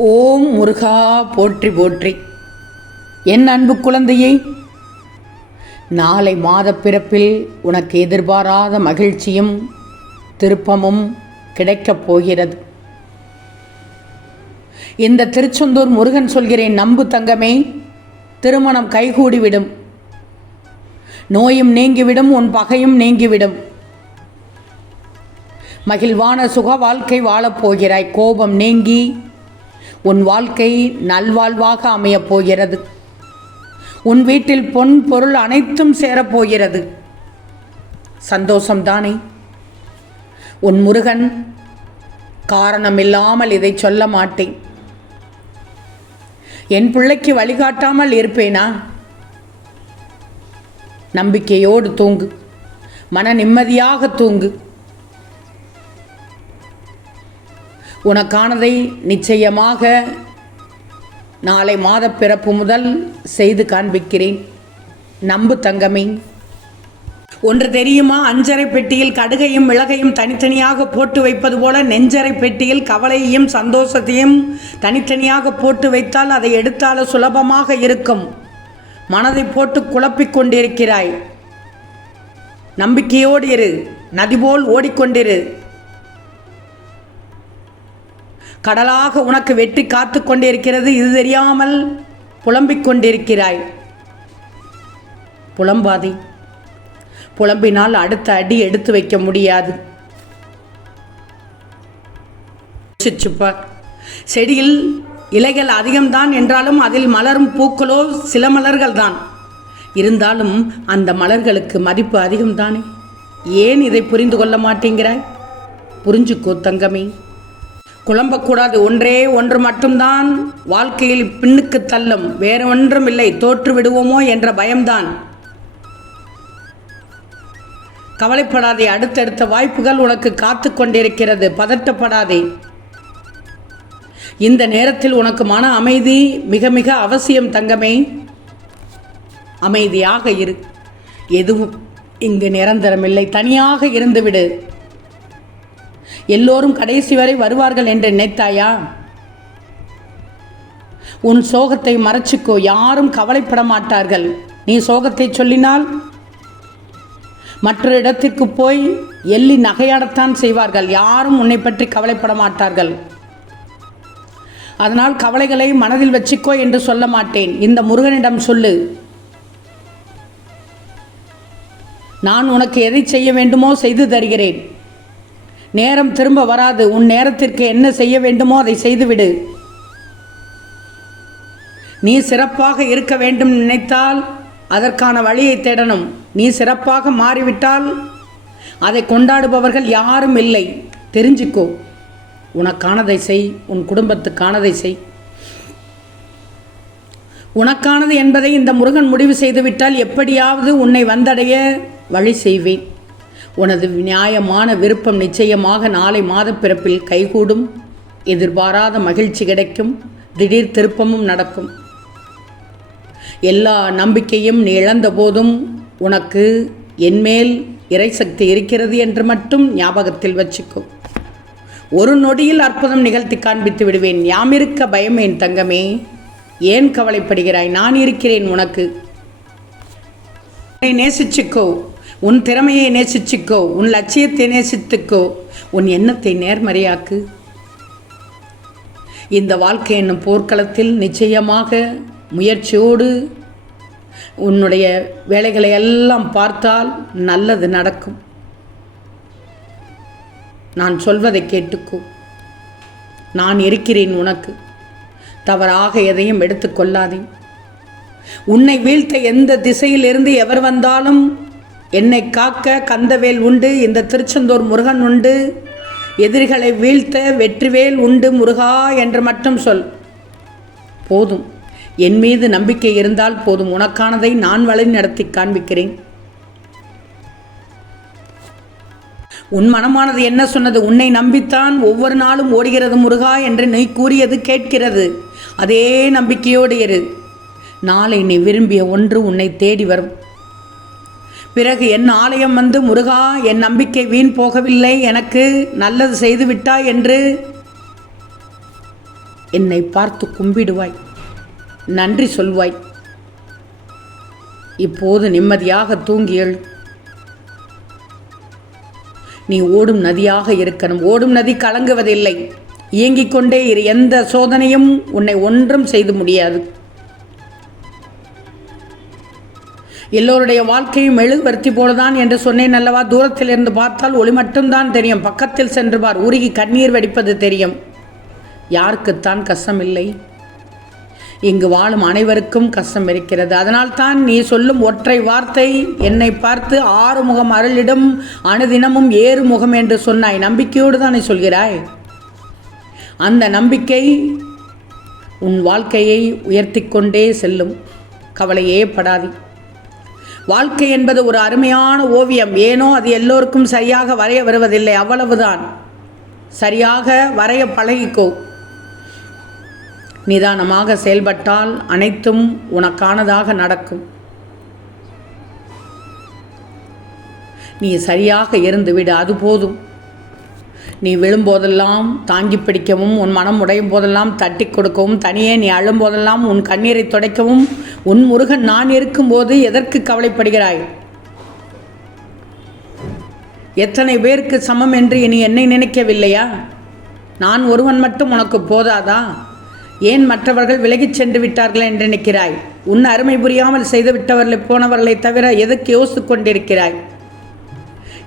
ஓம் முருகா போற்றி போற்றி. என் அன்பு குழந்தையை நாளை மாத பிறப்பில் உனக்கு எதிர்பாராத மகிழ்ச்சியும் திருப்பமும் கிடைக்கப் போகிறது. இந்த திருச்செந்தூர் முருகன் சொல்கிறேன் நம்பு தங்கமே திருமணம் கைகூடிவிடும். நோயும் நீங்கிவிடும் உன் பகையும் நீங்கிவிடும். மகிழ்வான சுக வாழ்க்கை வாழப் போகிறாய். கோபம் நீங்கி உன் வாழ்க்கை நல்வாழ்வாக அமையப் போகிறது. உன் வீட்டில் பொன் பொருள் அனைத்தும் சேரப்போகிறது சந்தோஷம்தானே? உன் முருகன் காரணமில்லாமல் இதை சொல்ல மாட்டேன். என் பிள்ளைக்கு வழிகாட்டாமல் இருப்பேனா? நம்பிக்கையோடு தூங்கு. மன நிம்மதியாக தூங்கு. உனக்கானதை நிச்சயமாக நாளை மாத பிறப்பு முதல் செய்து காண்பிக்கிறேன். நம்பு தங்கமே. ஒன்று தெரியுமா? அஞ்சரை பெட்டியில் கடுகையும் மிளகையும் தனித்தனியாக போட்டு வைப்பது போல நெஞ்சரை பெட்டியில் கவலையையும் சந்தோஷத்தையும் தனித்தனியாக போட்டு வைத்தால் அதை எடுத்தால சுலபமாக இருக்கும். மனதை போட்டு குழப்பிக் கொண்டிருக்கிறாய். நம்பிக்கையோடு இரு. நதி போல் ஓடிக்கொண்டிரு. கடலாக உனக்கு வெற்றி காத்து கொண்டிருக்கிறது. இது தெரியாமல் புலம்பிக் கொண்டிருக்கிறாய். புலம்பாதே. புலம்பினால் அடுத்த அடி எடுத்து வைக்க முடியாது. யோசிச்சுப்பார் செடியில் இலைகள் அதிகம்தான் என்றாலும் அதில் மலரும் பூக்களோ சில மலர்கள் தான் இருந்தாலும் அந்த மலர்களுக்கு மதிப்பு அதிகம்தானே? ஏன் இதை புரிந்து கொள்ள மாட்டேங்கிறாய்? புரிஞ்சுக்கோ தங்கமே. குழம்பக்கூடாது. ஒன்றே ஒன்று மட்டும்தான். வாழ்க்கையில் பின்னுக்கு தள்ளும். வேற ஒன்றும் இல்லை தோற்று விடுவோமோ என்ற பயம்தான். கவலைப்படாதே. அடுத்தடுத்த வாய்ப்புகள் உனக்கு காத்து கொண்டிருக்கிறது. பதட்டப்படாதே. இந்த நேரத்தில் உனக்கு மன அமைதி மிக மிக அவசியம் தங்கமே. அமைதியாக இரு. எதுவும் இங்கு நிரந்தரமில்லை. தனியாக இருந்துவிடு. எல்லோரும் கடைசி வரை வருவார்கள் என்று நினைத்தாயா? உன் சோகத்தை மறைச்சிக்கோ யாரும் கவலைப்பட மாட்டார்கள். நீ சோகத்தை சொல்லினால் மற்றொரு இடத்திற்கு போய் எள்ளி நகையாடத்தான் செய்வார்கள். யாரும் உன்னை பற்றி கவலைப்பட மாட்டார்கள். அதனால் கவலைகளை மனதில் வச்சுக்கோ என்று சொல்ல மாட்டேன். இந்த முருகனிடம் சொல்லு. நான் உனக்கு எதை செய்ய வேண்டுமோ செய்து தருகிறேன். நேரம் திரும்ப வராது. உன் நேரத்திற்கு என்ன செய்ய வேண்டுமோ அதை செய்துவிடு. நீ சிறப்பாக இருக்க வேண்டும் நினைத்தால் அதற்கான வழியை தேடணும். நீ சிறப்பாக மாறிவிட்டால் அதை கொண்டாடுபவர்கள் யாரும் இல்லை. தெரிஞ்சுக்கோ. உனக்கானதை செய். உன் குடும்பத்துக்கானதை செய். உனக்கானது என்பதை இந்த முருகன் முடிவு செய்துவிட்டால் எப்படியாவது உன்னை வந்தடைய வழி செய்வேன். உனது நியாயமான விருப்பம் நிச்சயமாக நாளை மாதப்பிறப்பில் கைகூடும். எதிர்பாராத மகிழ்ச்சி கிடைக்கும். திடீர் திருப்பமும் நடக்கும். எல்லா நம்பிக்கையும் நீ இழந்த போதும் உனக்கு என்மேல் இறைசக்தி இருக்கிறது என்று மட்டும் ஞாபகத்தில் வச்சுக்கோ. ஒரு நொடியில் அற்புதம் நிகழ்த்தி காண்பித்து விடுவேன். யாமிருக்க பயம் என் தங்கமே? ஏன் கவலைப்படுகிறாய்? நான் இருக்கிறேன் உனக்கு. நேசிச்சுக்கோ. உன் திறமையை நேசிச்சுக்கோ உன் லட்சியத்தை நேசித்துக்கோ. உன் எண்ணத்தை நேர்மறையாக்கு. இந்த வாழ்க்கை என்னும் போர்க்களத்தில் நிச்சயமாக முயற்சியோடு உன்னுடைய வேலைகளை எல்லாம் பார்த்தால் நல்லது நடக்கும். நான் சொல்வதை கேட்டுக்கோ. நான் இருக்கிறேன் உனக்கு. தவறாக எதையும் எடுத்துக்கொள்ளாதே உன்னை வீழ்த்த எந்த திசையிலிருந்து எவர் வந்தாலும் என்னை காக்க கந்தவேல் உண்டு இந்த திருச்செந்தூர் முருகன் உண்டு. எதிரிகளை வீழ்த்த வெற்றிவேல் உண்டு முருகா என்று மட்டும் சொல். போதும். என் மீது நம்பிக்கை இருந்தால் போதும். உனக்கானதை நான் வழி நடத்தி காண்பிக்கிறேன். உன் மனமானது என்ன சொன்னது? உன்னை நம்பித்தான் ஒவ்வொரு நாளும் ஓடுகிறது முருகா என்று நீ கூறியது கேட்கிறது. அதே நம்பிக்கையோடு இரு. நாளை நீ விரும்பிய ஒன்று உன்னை தேடி வரும். பிறகு என் ஆலயம் வந்து முருகா என் நம்பிக்கை வீண் போகவில்லை. எனக்கு நல்லது செய்து விட்டாய் என்று என்னை பார்த்து கும்பிடுவாய் நன்றி சொல்வாய். இப்போது நிம்மதியாக தூங்கியள் நீ ஓடும் நதியாக இருக்கணும். ஓடும் நதி கலங்குவதில்லை. இயங்கிக் கொண்டே இரு. எந்த சோதனையும் உன்னை ஒன்றும் செய்து முடியாது. எல்லோருடைய வாழ்க்கையும் மெழுகுவர்த்தி போலதான் என்று சொன்னேன் அல்லவா? தூரத்தில் இருந்து பார்த்தால் ஒளி மட்டும்தான் தெரியும். பக்கத்தில் சென்று பார். உருகி கண்ணீர் வெடிப்பது தெரியும். யாருக்குத்தான் கஷ்டம் இல்லை? இங்கு வாழும் அனைவருக்கும் கஷ்டம் இருக்கிறது. அதனால் தான் நீ சொல்லும் ஒற்றை வார்த்தை என்னை பார்த்து ஆறு முகம் அருளிடும் அணுதினமும் அனுதினமும் ஏறுமுகம் என்று சொன்னாய். நம்பிக்கையோடு தானே சொல்கிறாய்? அந்த நம்பிக்கை உன் வாழ்க்கையை உயர்த்தி கொண்டே செல்லும். கவலையே படாதி. வாழ்க்கை என்பது ஒரு அருமையான ஓவியம். ஏனோ அது எல்லோருக்கும் சரியாக வரைய வருவதில்லை. அவ்வளவுதான். சரியாக வரைய பழகிக்கோ. நிதானமாக செயல்பட்டால் அனைத்தும் உனக்கானதாக நடக்கும். நீ சரியாக இருந்துவிடு அது போதும். நீ விழும்போதெல்லாம் தாங்கி பிடிக்கவும் உன் மனம் உடையும் போதெல்லாம் தட்டி கொடுக்கவும் தனியே நீ அழும்போதெல்லாம் உன் கண்ணீரை துடைக்கவும் உன் முருகன் நான் இருக்கும்போது எதற்கு கவலைப்படுகிறாய்? எத்தனை பேருக்கு சமம் என்று நீ என்னை நினைக்கவில்லையா? நான் ஒருவன் மட்டும் உனக்கு போதாதா? ஏன் மற்றவர்கள் விலகிச் சென்று விட்டார்கள் என்று நினைக்கிறாய்? உன் அருமை புரியாமல் செய்து விட்டவர்களை போனவர்களை தவிர எதுக்கு யோசித்துக் கொண்டிருக்கிறாய்?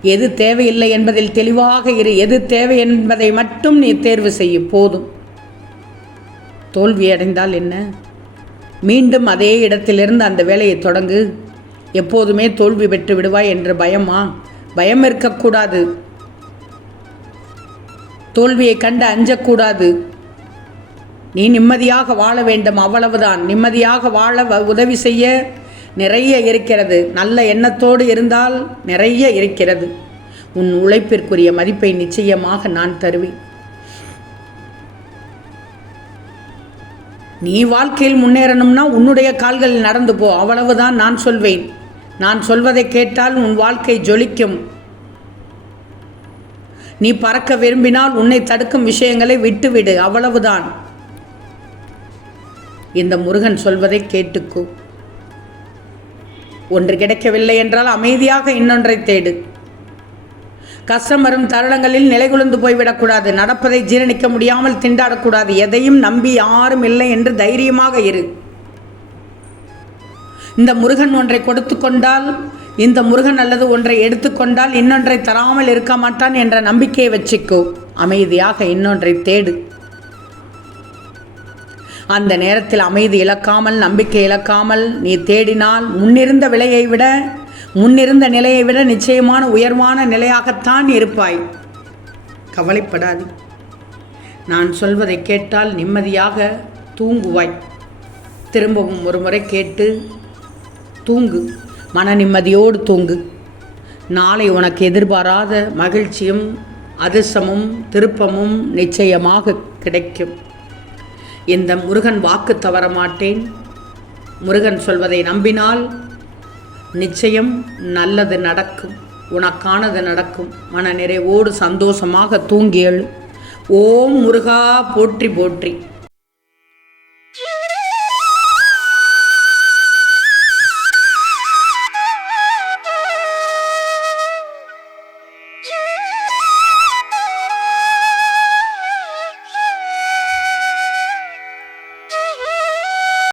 எது தேவையில்லை என்பதில் தெளிவாக இரு. எது தேவை என்பதை மட்டும் நீ தேர்வு செய்ய. போதும். தோல்வியடைந்தால் என்ன? மீண்டும் அதே இடத்திலிருந்து அந்த வேலையை தொடங்கு. எப்போதுமே தோல்வி பெற்று விடுவாய் என்ற பயமா? பயம் இருக்கக்கூடாது. தோல்வியை கண்டு அஞ்சக்கூடாது. நீ நிம்மதியாக வாழ வேண்டும் அவ்வளவுதான். நிம்மதியாக வாழ வ- உதவி செய்ய நிறைய இருக்கிறது. நல்ல எண்ணத்தோடு இருந்தால் நிறைய இருக்கிறது. உன் உழைப்பிற்குரிய மதிப்பை நிச்சயமாக நான் தருவேன். நீ வாழ்க்கையில் முன்னேறணும்னா உன்னுடைய கால்களில் நடந்து போ. அவ்வளவுதான் நான் சொல்வேன். நான் சொல்வதை கேட்டால் உன் வாழ்க்கை ஜொலிக்கும். நீ பறக்க விரும்பினால் உன்னை தடுக்கும் விஷயங்களை விட்டுவிடு. அவ்வளவுதான். இந்த முருகன் சொல்வதை கேட்டுக்கோ. ஒன்று கிடைக்கவில்லை என்றால் அமைதியாக இன்னொன்றை தேடு. கஷ்டம் வரும் தருணங்களில் நிலைகுலந்து போய்விடக்கூடாது. நடப்பதை ஜீரணிக்க முடியாமல் திண்டாடக்கூடாது. எதையும் நம்பி யாரும் இல்லை என்று தைரியமாக இரு. இந்த முருகன் ஒன்றை கொடுத்து கொண்டால் இந்த முருகன் அல்லது ஒன்றை எடுத்துக்கொண்டால் இன்னொன்றை தராமல் இருக்க மாட்டான் என்ற நம்பிக்கையை வச்சுக்கோ. அமைதியாக இன்னொன்றை தேடு. அந்த நேரத்தில் அமைதி இழக்காமல் நம்பிக்கை இழக்காமல் நீ தேடினால் முன்னிருந்த விலையை விட முன்னிருந்த நிலையை விட நிச்சயமான உயர்வான நிலையாகத்தான் இருப்பாய். கவலைப்படாது. நான் சொல்வதை கேட்டால் நிம்மதியாக தூங்குவாய். திரும்பவும் ஒரு முறை கேட்டு தூங்கு மன நிம்மதியோடு தூங்கு. நாளை உனக்கு எதிர்பாராத மகிழ்ச்சியும் அதிர்ஷ்டமும் திருப்பமும் நிச்சயமாக கிடைக்கும். இந்த முருகன் வாக்கு தவற மாட்டேன் முருகன் சொல்வதை நம்பினால் நிச்சயம் நல்லது நடக்கும். உனக்கானது நடக்கும். மன நிறைவோடு சந்தோஷமாக தூங்கி எழு ஓம் முருகா போற்றி போற்றி.